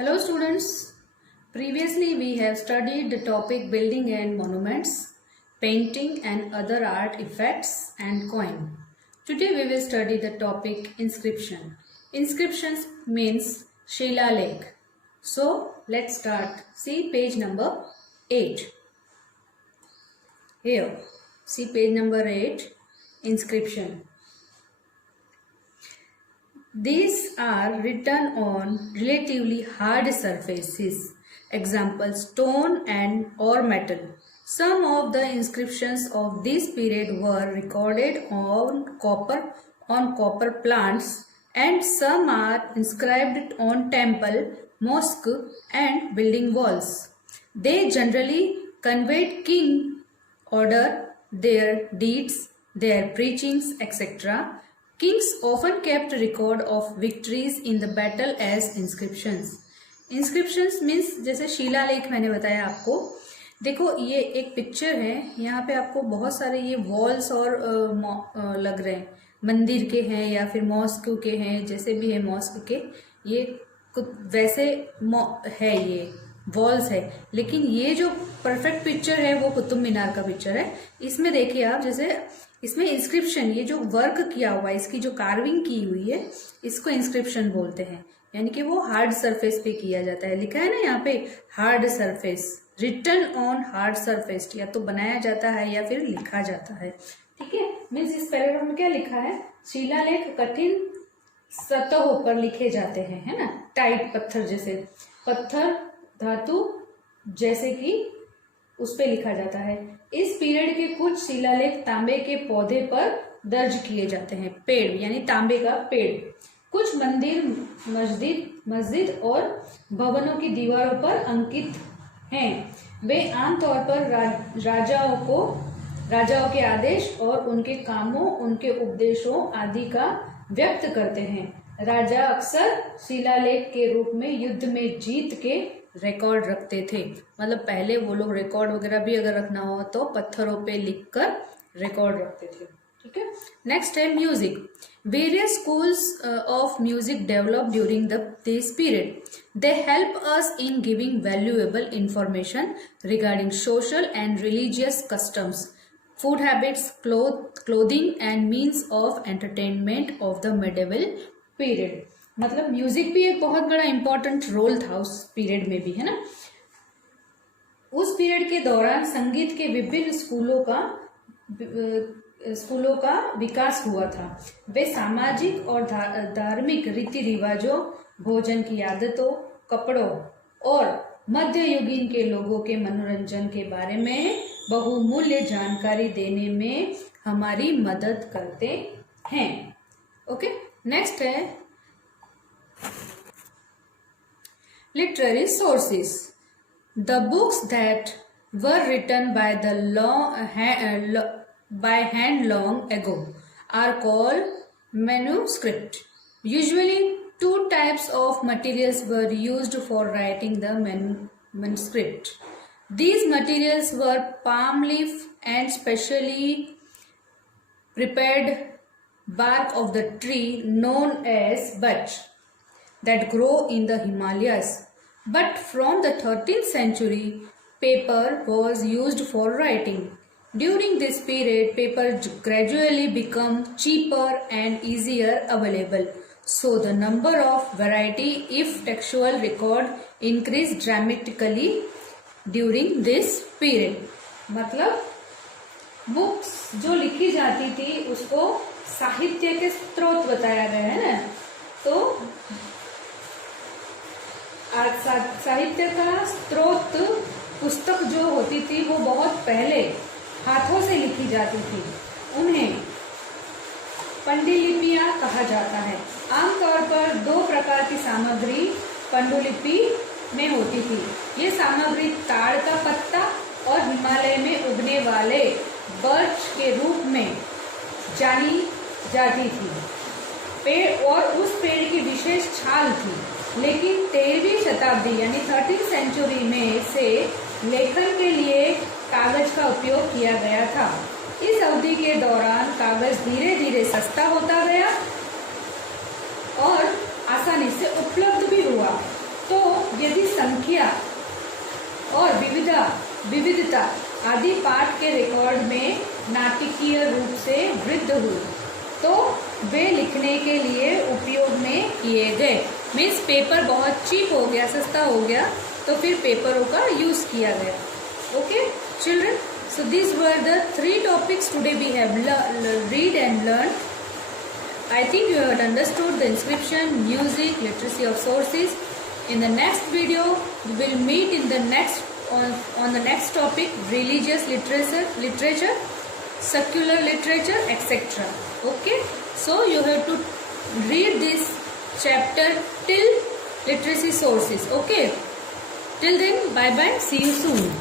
Hello students, previously we have studied the topic building and monuments, painting and other art effects and coin. Today we will study the topic inscription. Inscriptions means Shilaalekh. So let's start. See page number 8. Here, see page number 8, inscription. These are written on relatively hard surfaces, example stone and or metal. Some of the inscriptions of this period were recorded on copper plants, and some are inscribed on temple, mosque and building walls. They generally conveyed king order, their deeds, their preachings, etc. Kings often kept record of victories in the battle as inscriptions. Inscriptions means जैसे शिलालेख मैंने बताया आपको. देखो ये एक picture है, यहाँ पे आपको बहुत सारे ये वॉल्स और लग रहे हैं, मंदिर के हैं या फिर मॉस्क के हैं, जैसे भी है मॉस्क के, ये वैसे है, ये वॉल्स है. लेकिन ये जो परफेक्ट पिक्चर है वो कुतुब मीनार का पिक्चर है. इसमें देखिए आप, जैसे इसमें इंस्क्रिप्शन, ये जो वर्क किया हुआ है, इसकी जो कार्विंग की हुई है, इसको इंस्क्रिप्शन बोलते हैं. यानी कि वो हार्ड सरफेस पे किया जाता है. लिखा है ना यहाँ पे hard surface, written on hard surface, या तो बनाया जाता है या फिर लिखा जाता है. ठीक है, मीन्स इस पैराग्राफ में क्या लिखा है, शिलालेख कठिन सतहों पर लिखे जाते हैं, है ना, टाइट पत्थर जैसे, पत्थर धातु जैसे कि उस पे लिखा जाता है. इस पीरियड के कुछ शिलालेख तांबे के पौधे पर दर्ज किए जाते हैं, पेड़ यानी तांबे का पेड़. कुछ मंदिर, मस्जिद और भवनों की दीवारों पर अंकित हैं. वे आमतौर पर राजाओं के आदेश और उनके कामों, उनके उपदेशों आदि का व्यक्त करते हैं. राजा अक्सर शिलालेख के रूप में युद्ध में जीत के रिकॉर्ड रखते थे. मतलब पहले वो लोग रिकॉर्ड वगैरह भी अगर रखना हो तो पत्थरों पे लिखकर रिकॉर्ड रखते थे. ठीक है. नेक्स्ट है music. Various schools of music develop during this period. They help us in giving valuable information regarding social and religious customs, food habits, clothing and means of entertainment of the medieval period. मतलब music भी एक बहुत बड़ा important role था उस period में भी, है ना. उस पीरियड के दौरान संगीत के विभिन्न स्कूलों का विकास हुआ था. वे सामाजिक और धार्मिक रीति रिवाजों, भोजन की आदतों, कपड़ों और मध्ययुगीन के लोगों के मनोरंजन के बारे में बहुमूल्य जानकारी देने में हमारी मदद करते हैं. ओके, नेक्स्ट है literary sources. The books that were written by hand long ago are called manuscript. Usually, two types of materials were used for writing the manuscript. These materials were palm leaf and specially prepared bark of the tree known as birch that grow in the Himalayas. But from the 13th century, paper was used for writing. During this period, paper gradually became cheaper and easier available. So the number of variety if textual record increased dramatically during this period. मतलब books जो लिखी जाती थी उसको साहित्य के स्रोत बताया गया है ना. तो साहित्य का स्रोत पुस्तक जो होती थी वो बहुत पहले हाथों से लिखी जाती थी. उन्हें पांडुलिपियां कहा जाता है. आमतौर पर दो प्रकार की सामग्री पांडुलिपि में होती थी. ये सामग्री ताड़ का पत्ता और हिमालय में उगने वाले बर्च के रूप में जानी जाती थी. पेड़ और उस पेड़ की विशेष छाल थी. लेकिन 13वीं शताब्दी यानी 13th सेंचुरी में से लेखन के लिए कागज का उपयोग किया गया था. इस अवधि के दौरान कागज धीरे धीरे सस्ता होता गया और आसानी से उपलब्ध भी हुआ. तो विविधता आदि पाठ के रिकॉर्ड में नाटकीय रूप से वृद्धि हुई, तो वे लिखने के लिए उपयोग में किए गए। मीन्स पेपर बहुत चीप हो गया, सस्ता हो गया, तो फिर पेपरों का यूज किया गया। Okay children, so these were the 3 topics today we have read and learned. I think you have understood the inscription, music, literacy of sources. In the next video we will meet in the next on the next topic, religious literature, secular literature, etc. Okay, so you have to read this chapter till literacy sources. Okay, till then, bye bye, see you soon.